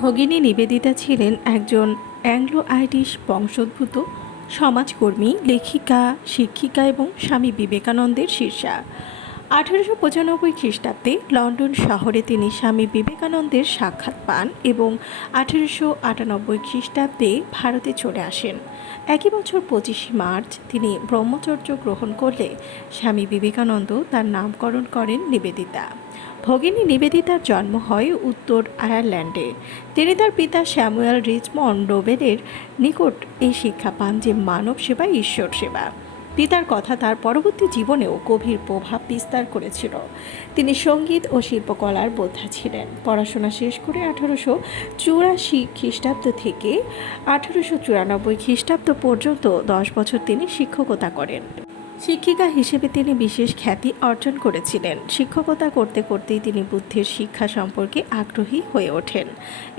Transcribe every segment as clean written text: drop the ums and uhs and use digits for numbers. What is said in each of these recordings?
ভগিনী নিবেদিতা ছিলেন একজন Anglo Irish বংশোদ্ভূত সমাজকর্মী, লেখিকা, শিক্ষিকা এবং স্বামী বিবেকানন্দের শিষ্যা। 1895 খ্রিস্টাব্দে লন্ডন শহরে তিনি স্বামী বিবেকানন্দের সাক্ষাৎ পান এবং 1898 খ্রিস্টাব্দে ভারতে চলে আসেন। একই বছর 25শে মার্চ তিনি ব্রহ্মচর্য গ্রহণ করলে স্বামী বিবেকানন্দ তার নামকরণ করেন নিবেদিতা। ভগিনী নিবেদিতার জন্ম হয় উত্তর আয়ারল্যান্ডে। তিনি তার পিতা স্যামুয়েল রিচমন্ড নোবেলের নিকট এই শিক্ষা পান যে মানব সেবা ঈশ্বর সেবা। পিতার কথা তার পরবর্তী জীবনেও গভীর প্রভাব বিস্তার করেছিল। তিনি সঙ্গীত ও শিল্পকলার বোদ্ধা ছিলেন। পড়াশোনা শেষ করে 1884 খ্রিস্টাব্দ থেকে 1894 খ্রিস্টাব্দ পর্যন্ত 10 বছর তিনি শিক্ষকতা করেন। শিক্ষিকা হিসেবে তিনি বিশেষ খ্যাতি অর্জন করেছিলেন। শিক্ষকতা করতে করতেই তিনি বুদ্ধির শিক্ষা সম্পর্কে আগ্রহী হয়ে ওঠেন।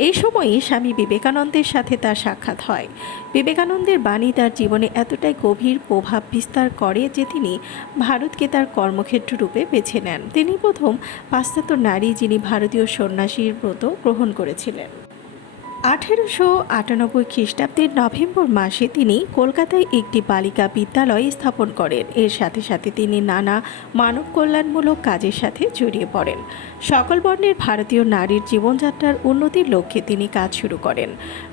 এই সময়ই স্বামী বিবেকানন্দের সাথে তার সাক্ষাৎ হয়। বিবেকানন্দের বাণী তার জীবনে এতটাই গভীর প্রভাব বিস্তার করে যে তিনি ভারতকে তার কর্মক্ষেত্র রূপে বেছে নেন। তিনি প্রথম পাশ্চাত্য নারী যিনি ভারতীয় সন্ন্যাসীর ব্রত গ্রহণ করেছিলেন। 1898 খ্রিস্টাব্দের নভেম্বর মাসে তিনি কলকাতায় একটি বালিকা বিদ্যালয় স্থাপন করেন। এর সাথে সাথে তিনি নানা মানব কল্যাণমূলক কাজের সাথে জড়িয়ে পড়েন। সকল বর্ণের ভারতীয় নারীর জীবনযাত্রার উন্নতির লক্ষ্যে তিনি কাজ শুরু করেন।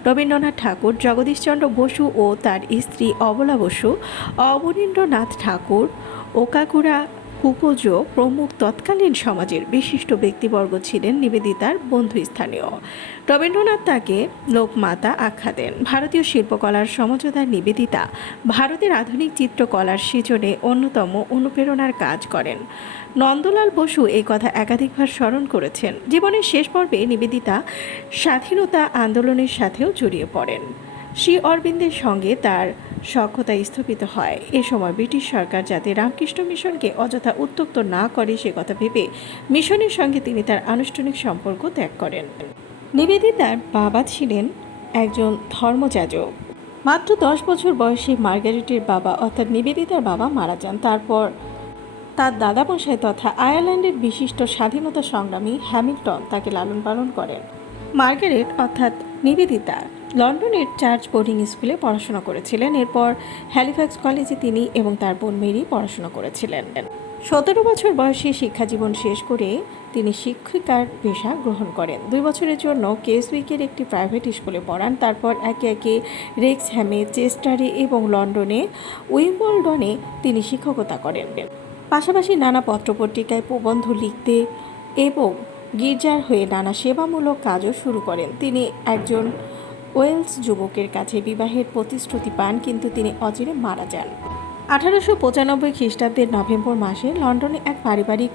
রবীন্দ্রনাথ ঠাকুর, জগদীশচন্দ্র বসু ও তার স্ত্রী অবলা বসু, অবনীন্দ্রনাথ ঠাকুর, ওকাকুরা কুকোজো প্রমুখ তৎকালীন সমাজের বিশিষ্ট ব্যক্তিবর্গ ছিলেন নিবেদিতার বন্ধুস্থানীয়। রবীন্দ্রনাথ তাকে লোকমাতা আখ্যা দেন। ভারতীয় শিল্পকলার সমঝদার নিবেদিতা ভারতের আধুনিক চিত্রকলার সৃজনে অন্যতম অনুপ্রেরণার কাজ করেন। নন্দলাল বসু এই কথা একাধিকবার স্মরণ করেছেন। জীবনের শেষ পর্বে নিবেদিতা স্বাধীনতা আন্দোলনের সাথেও জড়িয়ে পড়েন। শ্রী অরবিন্দের সঙ্গে তার সখ্যতা স্থপিত হয়। এ সময় ব্রিটিশ সরকার যাতে রামকৃষ্ণ মিশনকে অযথা উত্ত্যক্ত না করে সে কথা ভেবে মিশনের সঙ্গে তিনি তার আনুষ্ঠানিক সম্পর্ক ত্যাগ করেন। নিবেদিতার বাবা ছিলেন একজন ধর্মযাজক। মাত্র 10 বছর বয়সী মার্গারেটের বাবা অর্থাৎ নিবেদিতার বাবা মারা যান। তারপর তার দাদামশাই তথা আয়ারল্যান্ডের বিশিষ্ট স্বাধীনতা সংগ্রামী হ্যামিল্টন তাকে লালন পালন করেন। মার্গারেট অর্থাৎ নিবেদিতা লন্ডনের চার্চ বোর্ডিং স্কুলে পড়াশোনা করেছিলেন। এরপর হ্যালিফ্যাক্স কলেজে তিনি এবং তার বোন মেরি পড়াশোনা করেছিলেন। 17 বছর বয়সে শিক্ষাজীবন শেষ করে তিনি শিক্ষিকার পেশা গ্রহণ করেন। 2 বছরের জন্য কেসউইকের একটি প্রাইভেট স্কুলে পড়ান। তারপর একে একে রেক্সহ্যামে, চেস্টারে এবং লন্ডনে উইম্বলডনে তিনি শিক্ষকতা করেন। পাশাপাশি নানা পত্রপত্রিকায় প্রবন্ধ লিখতে এবং গির্জার হয়ে নানা সেবামূলক কাজও শুরু করেন। তিনি একজন ওয়েলস যুবকের কাছে বিবাহের প্রতিশ্রুতি পান, কিন্তু তিনি অচিরে মারা যান। 1895 খ্রিস্টাব্দের নভেম্বর মাসে লন্ডনে এক পারিবারিক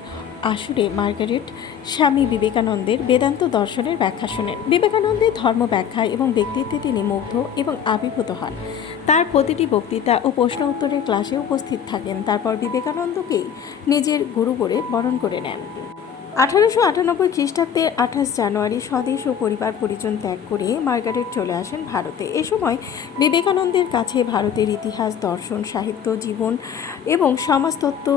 আসরে মার্গারেট স্বামী বিবেকানন্দের বেদান্ত দর্শনের ব্যাখ্যা শোনেন। বিবেকানন্দের ধর্ম ব্যাখ্যা এবং ব্যক্তিত্বে তিনি মুগ্ধ এবং আবির্ভূত হন। তার প্রতিটি বক্তৃতা ও প্রশ্ন উত্তরের ক্লাসে উপস্থিত থাকেন। তারপর বিবেকানন্দকেই নিজের গুরু বলে বরণ করে নেন। 1898 খ্রিস্টাব্দে 28 জানুয়ারি স্বদেশ ও পরিবার পরিজন ত্যাগ করে মার্গারেট চলে আসেন ভারতে। এ সময় বিবেকানন্দের কাছে ভারতের ইতিহাস, দর্শন, সাহিত্য, জীবন এবং সমাজতত্ত্ব,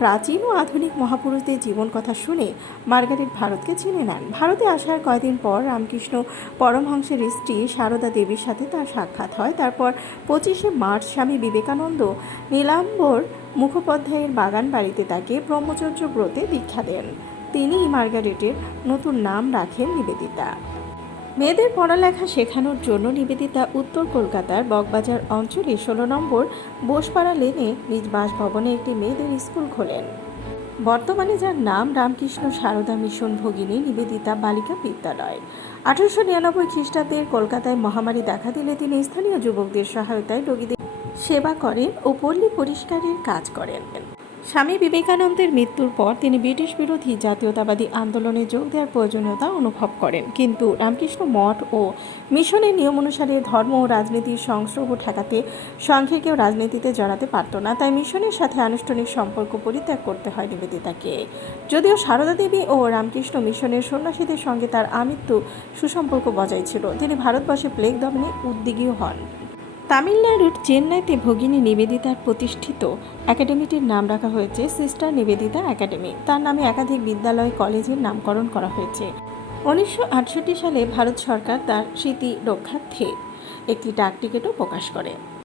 প্রাচীন ও আধুনিক মহাপুরুষদের জীবন কথা শুনে মার্গারেট ভারতকে চিনে নেন। ভারতে আসার কয়েকদিন পর রামকৃষ্ণ পরমহংসের স্ত্রী সারদা দেবীর সাথে তার সাক্ষাৎ হয়। তারপর 25শে মার্চ স্বামী বিবেকানন্দ নীলাম্বর মুখোপাধ্যায়ের বাগান বাড়িতে তাকে ব্রহ্মচর্য ব্রতে দীক্ষা দেন। তিনি মার্গারেটের নতুন নাম রাখেন নিবেদিতা। মেয়েদের পড়ালেখা শেখানোর জন্য নিবেদিতা উত্তর কলকাতার বকবাজার অঞ্চলে 16 নম্বর বোসপাড়া লেনে নিজ বাসভবনে একটি মেয়েদের স্কুল খোলেন, বর্তমানে যার নাম রামকৃষ্ণ সারদা মিশন ভগিনী নিবেদিতা বালিকা বিদ্যালয়। 1899 খ্রিস্টাব্দের কলকাতায় মহামারী দেখা দিলে তিনি স্থানীয় যুবকদের সহায়তায় রোগীদের সেবা করেন ও পল্লী পরিষ্কারের কাজ করেন। স্বামী বিবেকানন্দের মৃত্যুর পর তিনি ব্রিটিশ বিরোধী জাতীয়তাবাদী আন্দোলনে যোগ দেওয়ার প্রয়োজনীয়তা অনুভব করেন, কিন্তু রামকৃষ্ণ মঠ ও মিশনের নিয়ম অনুসারে ধর্ম ও রাজনীতির সংস্রব ঠেকাতে সংঘে কেউ রাজনীতিতে জড়াতে পারত না। তাই মিশনের সাথে আনুষ্ঠানিক সম্পর্ক পরিত্যাগ করতে হয় নিবেদিতাকে। যদিও সারদা দেবী ও রামকৃষ্ণ মিশনের সন্ন্যাসীদের সঙ্গে তার আমৃত্যু সুসম্পর্ক বজায় ছিল, তিনি ভারতবর্ষে প্লেগ দমনে উদ্যোগী হন। তামিলনাড়ুর চেন্নাইতে ভগিনী নিবেদিতার প্রতিষ্ঠিত একাডেমিটির নাম রাখা হয়েছে সিস্টার নিবেদিতা একাডেমি। তার নামে একাধিক বিদ্যালয়, কলেজের নামকরণ করা হয়েছে। 1968 সালে ভারত সরকার তার স্মৃতি রক্ষার্থে একটি ডাকটিকিটও প্রকাশ করে।